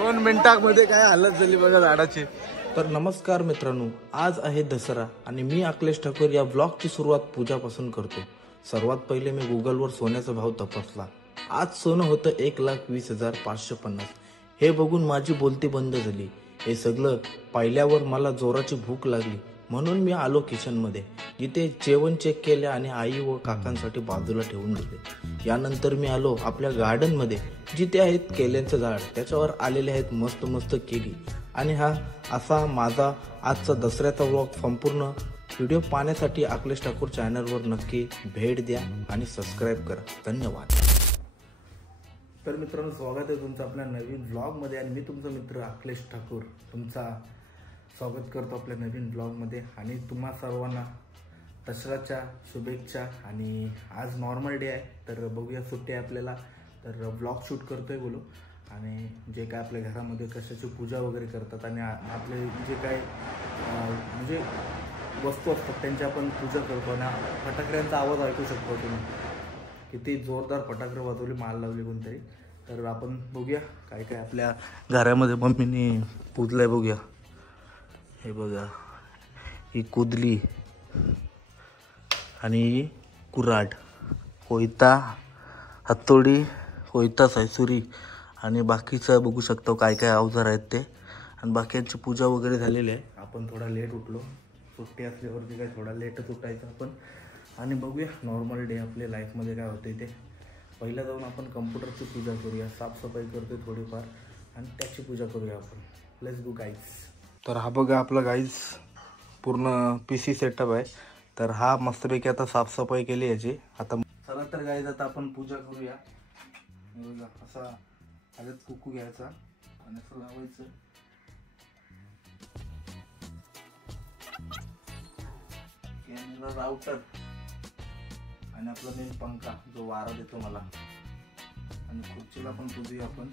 2 मिनिटांमध्ये काय हालत झाली बघा झाडाची। तर नमस्कार मित्रांनो, आज आहे दसरा आणि मी अखिलेश ठाकूर या ब्लॉगची सुरुवात पूजापासून करतो। सर्वात पहिले मी गुगलवर सोन्याचा भाव तपासला। आज सोनं होतं 1,20,550। हे बघून माझी बोलती बंद झाली। हे सगळं पाहिल्यावर मला जोराची भूक लागली, म्हणून मी आलो किचनमध्ये, जिथे जेवण चेक केले आणि आई व काकांसाठी बाजूला ठेवून दिले। यानंतर मी आलो आपल्या गार्डनमध्ये, जिथे आहेत केल्यांचं झाड, त्याच्यावर आलेले आहेत मस्त मस्त केली। आणि हा असा माझा आजचा दसऱ्याचा व्लॉग। संपूर्ण व्हिडिओ पाहण्यासाठी अखिलेश ठाकूर चॅनलवर नक्की भेट द्या आणि सबस्क्राईब करा। धन्यवाद। तर मित्रांनो, स्वागत आहे तुमचं आपल्या नवीन व्लॉगमध्ये आणि मी तुमचा मित्र अखिलेश ठाकूर तुमचा स्वागत करतो आपल्या नवीन ब्लॉगमध्ये। आणि तुम्हा सर्वांना दसऱ्याच्या शुभेच्छा। आणि आज नॉर्मल डे आहे, तर बघूया सुट्टी आहे आपल्याला, तर ब्लॉग शूट करतोय बोलू। आणि जे काय आपल्या घरामध्ये कशाची पूजा वगैरे करतात आणि आपले जे काय म्हणजे वस्तू असतात त्यांची आपण पूजा करतो। आणि फटाकड्यांचा आवाज ऐकू शकतो तुम्ही, किती जोरदार फटाकडे वाजवली, माल लावली कोणतरी। तर आपण बघूया काय काय आपल्या घरामध्ये मम्मीने पूजलंय, बघूया। हे बघा, ही कुदली आणि कुऱ्हाड, कोयता, हत्तोडी, कोयता, सायसुरी आणि बाकीचं बघू शकतो काय काय अवजार आहेत ते। आणि बाकीची पूजा वगैरे झालेली आहे। आपण थोडा लेट उठलो, सुट्टी असल्यावरती काय थोडा लेटच उठायचं आपण। आणि बघूया नॉर्मल डे आपल्या लाईफमध्ये काय होते ते। पहिला जाऊन आपण कम्प्युटरची पूजा करूया, साफसफाई करतोय थोडीफार आणि त्याची पूजा करूया आपण। Let's go guys. तर हा बघा आपला गाईज पूर्ण PC सेटअप आहे। तर हा मस्तपैकी आता साफसफाई केली याची। आता चला तर गाईज आता आपण पूजा करूया। बघा असा हळद कुकू घ्यायचा आणि असं लावायचं। कॅमेरा, राउटर आणि आपला मेन पंखा जो वारा देतो मला। आणि खुर्चीला पण पूजूया आपण,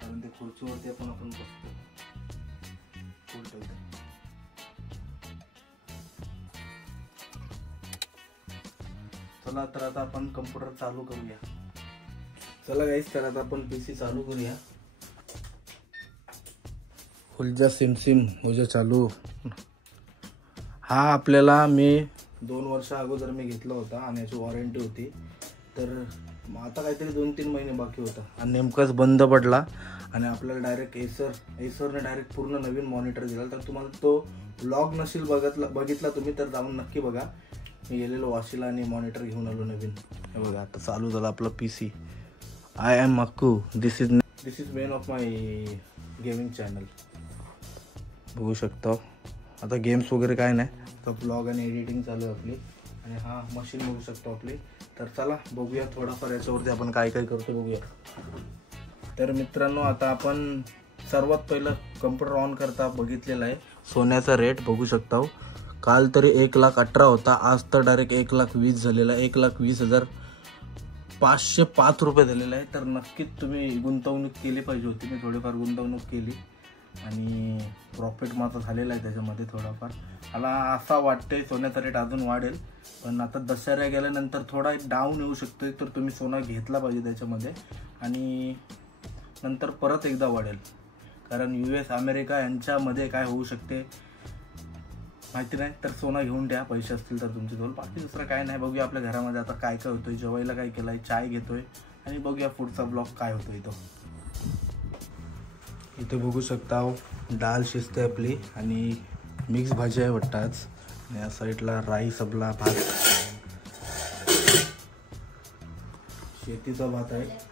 कारण ते खुर्चीवरती आपण बसतो। चला तर आता आपण कम्प्युटर चालू करूया। चला गाईस, तर आता आपण PC चालू करूया। हुलजा सिमसिम हुजा चालू। हा आपल्याला मी 2 वर्ष अगोदर मी घेतला होता आणि याची वॉरंटी होती। तर आता काहीतरी 2-3 महिने बाकी होता आणि नेमकाच बंद पडला। आणि आपल्याला डायरेक्ट एसरने डायरेक्ट पूर्ण नवीन मॉनिटर दिला। तर तुम्हाला तो व्लॉग नसेल बघितला तुम्ही तर जाऊन नक्की बघा। मी गेलेलो वाशीला आणि मॉनिटर घेऊन आलो नवीन। हे बघा आता चालू झाला आपला PC। I am Makku, this is main of my gaming channel. बघू शकता आता गेम्स वगैरे काय नाही, तर ब्लॉग आणि एडिटिंग चालू आहे आपली। आणि हा मशीन बघू शकतो आपली। तर चला बघूया थोडाफार याच्यावरती आपण काय काय करतो बघूया। तर मित्रांनो, आता आपण सर्वात पहिलं कम्प्युटर ऑन करता बघितलेला आहे। सोन्याचा रेट बघू शकता, काल तरी 1,18,000 होता, आज तर डायरेक्ट 1,20,000 झालेला आहे। 1,20,505 रुपये झालेला आहे। तर नक्कीच तुम्ही गुंतवणूक केली पाहिजे होती। मी थोडीफार गुंतवणूक केली आणि प्रॉफिट माझा झालेला आहे त्याच्यामध्ये थोडाफार। मला असा वाटतंय सोन्याचा रेट अजून वाढेल, पण आता दसऱ्या गेल्यानंतर थोडा डाऊन येऊ शकतो। तर तुम्ही सोना घेतला पाहिजे त्याच्यामध्ये आणि नंतर परत एकदा वाढेल, कारण US अमेरिका यांच्यामध्ये काय होऊ शकते माहिती नाही। तर सोना घेऊन द्या पैसे असतील तर तुमच्याजवळ, बाकी दुसरं काय नाही। बघूया आपल्या घरामध्ये आता काय काय होतोय। जेवायला काय केलंय, चाय घेतोय आणि बघूया पुढचा ब्लॉग काय होतोय तो। इथे बघू शकता डाळ शिजते आपली आणि मिक्स भाजी आहे वाटतं आज। आणि या साईडला राईस आपला भात, शेतीचा भात आहे।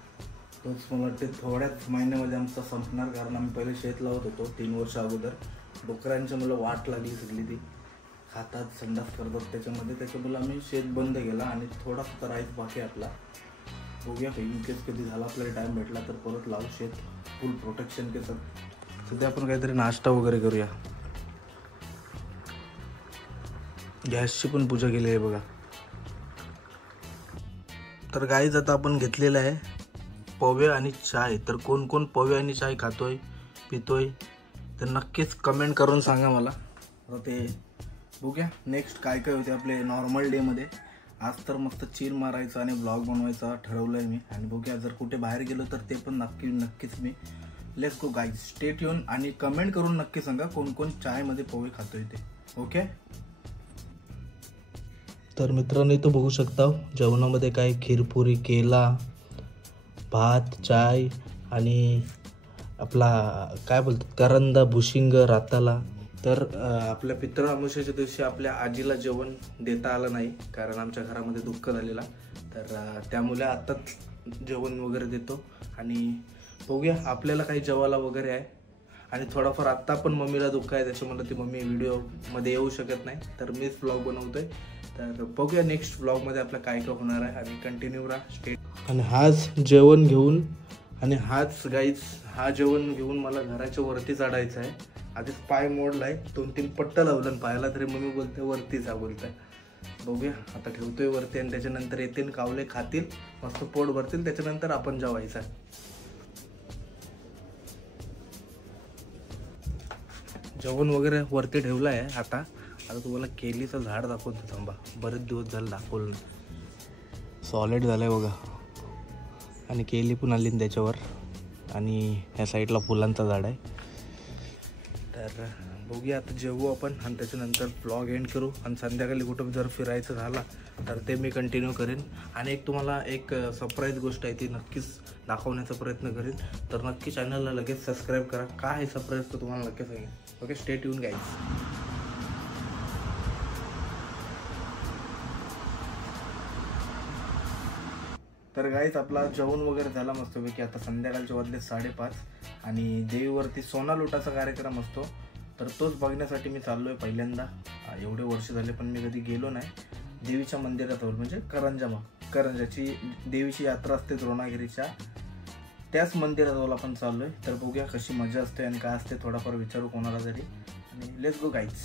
तोच मला वाटते थोड्याच महिन्यामध्ये आमचा संपणार, कारण आम्ही पहिले शेत लावत होतो 3 वर्ष अगोदर। डुकरांच्या मला वाट लागली सगळी, ती खातात संडास करतात त्याच्यामुळे आम्ही शेत बंद केला आणि थोडासा राईस बाकी आपला। बघूया इन केस कधी झाला आपल्याला टाइम भेटला तर परत लावू शेत फुल प्रोटेक्शन के साथ। सध्या आपण काहीतरी नाश्ता वगैरे करूया। गॅसची पण पूजा केली आहे बघा। तर गाईज आता आपण घेतलेलं आहे पोहे आणि चाय। तर कोण कोण पोहे आणि चाय खातोय पितोय तर नक्कीच कमेंट करून सांगा मला। आता ते बघूया नेक्स्ट काय काय होते आपले नॉर्मल डे मध्ये। आज तर मस्त चिल मारायचा आणि ब्लॉग बनवायचा ठरवलंय मी। आणि बघूया जर कुठे बाहेर गेलो तर ते पण नक्कीच मी let's go guys, stay tune आणि कमेंट करून नक्की सांगा कोण कोण चायमध्ये पोहे खातोय ते. ओके. तर मित्रांनो इथं बघू शकता जेवणामध्ये काय खीरपुरी, केला, भात, चाय आणि आपला काय बोलतात करंदा, भुशिंग राताला. तर आपल्या पितृ अमावस्येच्या दिवशी आपल्या आजीला जेवण देता आलं नाही कारण आमच्या घरामध्ये दुःख झालेला. तर त्यामुळे आत्ताच जेवण वगैरे देतो आणि बघूया आपल्याला काही जेवायला वगैरे आहे. आणि थोडाफार आत्ता पण मम्मीला दुःख आहे त्याच्यामुळे ती मम्मी व्हिडिओमध्ये येऊ शकत नाही तर मीच व्लॉग बनवतोय. तर बघूया नेक्स्ट व्लॉगमध्ये आपलं काय काय होणार आहे आणि कंटिन्यू राहा स्टेट. आणि हाच जेवण घेऊन आणि हाच गाईज हा जेवण घेऊन मला घराच्या वरती चढायचं आहे. आधीच पाय मोडलाय, 2-3 पट्ट लावलं पायाला तरी मम्मी बोलते वरती जा बोलताय. बघूया आता ठेवतोय वरती आणि त्याच्यानंतर येतील कावले खातील, मस्त पोट भरतील, त्याच्यानंतर आपण जेवायचं. जेवण वगैरे वरती ठेवलं आहे. आता तुम्हाला केलीचं झाड दाखवतो, थांबा, बरेच दिवस झालं दाखवलं. सॉलिड झालंय बघा आणि केली पण आली त्याच्यावर आणि ह्या साईडला फुलांचा झाड आहे. तर बघूया आता जेवू आपण आणि त्याच्यानंतर ब्लॉग एंड करू. आणि संध्याकाळी कुठं जर फिरायचं झाला तर ते मी कंटिन्यू करेन. आणि एक तुम्हाला एक सरप्राईज गोष्ट आहे ती नक्कीच दाखवण्याचा प्रयत्न करेन. तर नक्की चॅनलला लगेच सबस्क्राईब करा. काय आहे सरप्राईज तर तुम्हाला नक्की सांगेन. Okay, stay tune guys. तर गाईज आपला जेवण वगैरे झाला मस्तपैकी. आता संध्याकाळचे वाजले 5:30 आणि देवीवरती सोना लुटाचा कार्यक्रम असतो तर तोच बघण्यासाठी मी चाललो आहे पहिल्यांदा. एवढे वर्ष झाले पण मी कधी गेलो नाही. देवीच्या मंदिराजवळ म्हणजे करंजाची देवीची यात्रा असते द्रोणागिरीच्या, त्याच मंदिराजवळ आपण चाललो आहे. तर बघूया कशी मजा असते आणि काय असते, थोडाफार विचारू कोणाला तरी आणि लेट्स गो गाईज.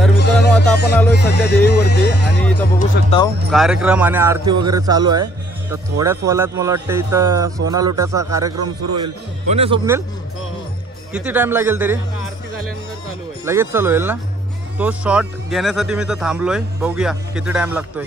तर मित्रांनो आता आपण आलोय सध्या देवीवरती आणि इथं बघू शकता कार्यक्रम आणि आरती वगैरे चालू आहे. तर थोड्याच वेळात मला वाटतं इथं सोना लुटाचा कार्यक्रम सुरू होईल. हो ना स्वप्नील? किती टाइम लागेल तरी? आरती झाल्यानंतर चालू होईल. लगेच चालू होईल ना? तो शॉट घेण्यासाठी मी इथं थांबलोय. बघूया किती टाइम लागतोय.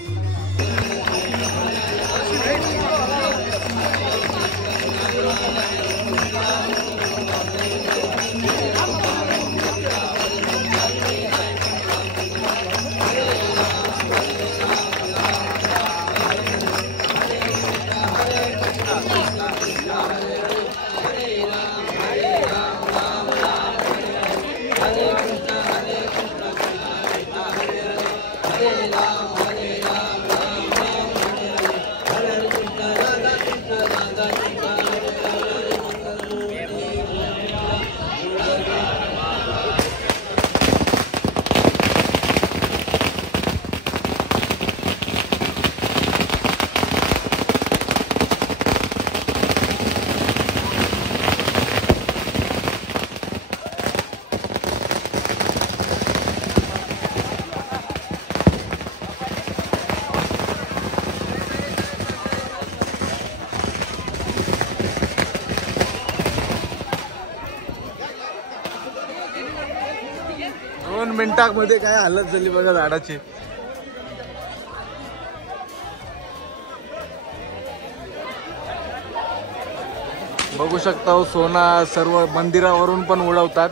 मिनिटांमध्ये काय हालत झाली बघा झाडाची. बघू शकता सोना सर्व मंदिरावरून पण उडवतात.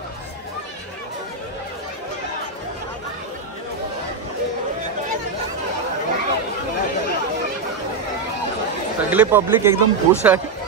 सगळी पब्लिक एकदम खुश आहे.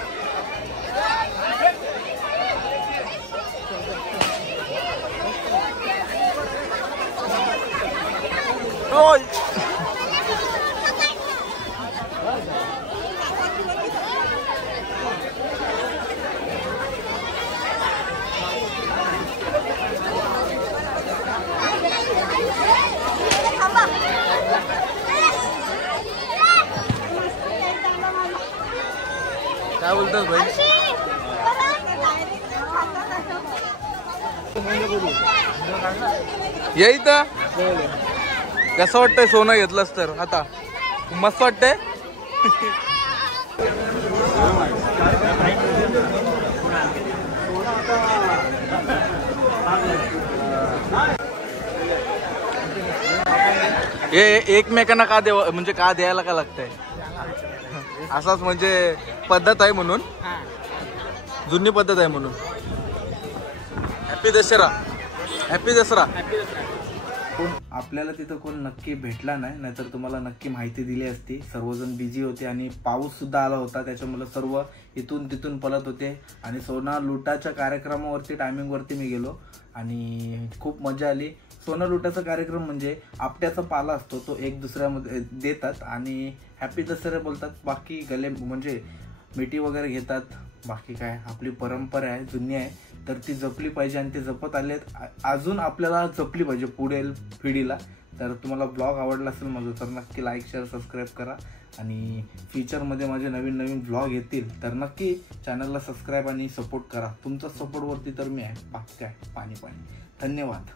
काय बोलतोस भाई? यही तर कसं वाटतंय सोनं घेतलंस तर आता मस्त वाटतंय. हे एकमेकांना का देवा म्हणजे का द्यायला का लागतंय असाच म्हणजे पद्धत आहे म्हणून जुनी पद्धत आहे म्हणून. हॅपी दसरा. हॅपी दसरा. आपल्याला तिथं कोण नक्की भेटला नाही, नाहीतर तुम्हाला नक्की माहिती दिली असती. सर्वजण बिझी होते आणि पाऊस सुद्धा आला होता, त्याच्यामुळे सर्व इथून तिथून पळत होते. आणि सोना लुटाच्या कार्यक्रमावरती टायमिंगवरती मी गेलो आणि खूप मजा आली. सोनं लुटाचा कार्यक्रम म्हणजे आपट्याचा पाला असतो तो एक दुसऱ्यामध्ये देतात आणि हॅपी दसरा बोलतात. बाकी गले म्हणजे मिठी वगैरे घेतात. बाकी काय आपली परंपरा आहे, जुनी आहे, तर ती जपली पाहिजे आणि ते जपत आलेत. अजून आपल्याला जपली पाहिजे पुढील पिढीला. तर तुम्हाला ब्लॉग आवडला असेल माझं तर नक्की लाईक शेअर सबस्क्राईब करा. आणि फ्युचरमध्ये माझे नवीन नवीन ब्लॉग येतील तर नक्की चॅनलला सबस्क्राईब आणि सपोर्ट करा. तुमच्या सपोर्टवरती तर मी आहे. बाकी काय पाणी. धन्यवाद.